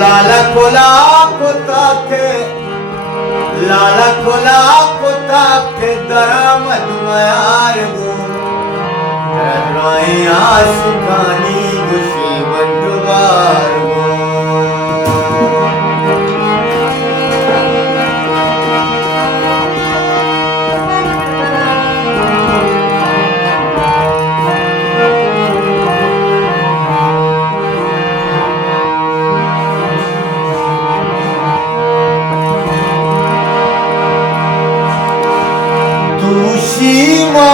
लाला Cola कोता के लाला Cola कोता के दरामद मयार गो रद्रोई आशिकानी गुशी बंटवार गो सीमा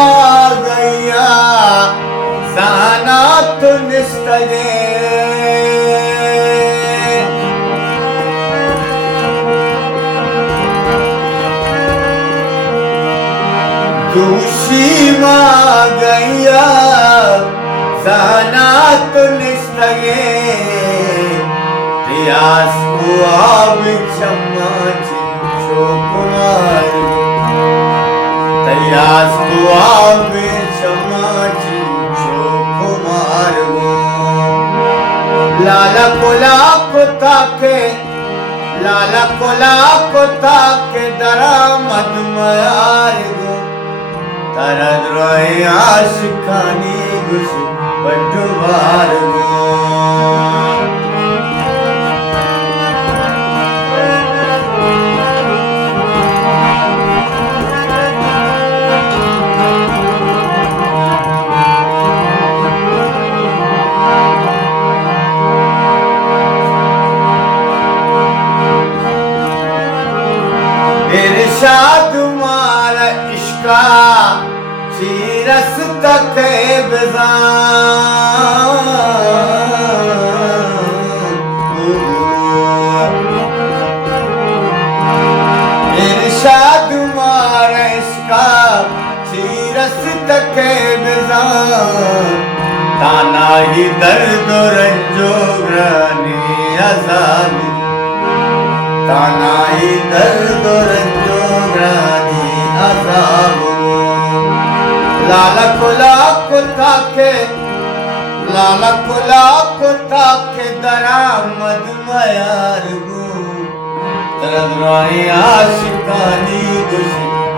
गया सानात निस्तजे सीमा गया सानात निस्तगे प्रियास को आव क्षमा चिंचो कुमार तयास दुआवे समाजी कुमार गो लाला कोला कोता के लाला कोला कोता के दरामद मयार गो तरद रोए आशिकानी गुश बटवार गो इरशाद मारा इश्का सीरस तक बेज़ां इरशाद मारा इश्का सीरस तक बेज़ां ताना ही दर्द रंजो ग्रानी अज़ाब ताना ही दर्द रंजो ग्रानी अज़ाब लाला कोला कोता के लाला कोला कोता के दरामद मयार गो तरद रोए आशिकानी गुश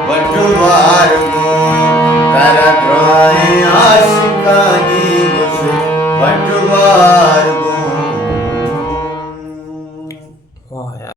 बटवार गो तरद रोए आशिकानी गुश बटवार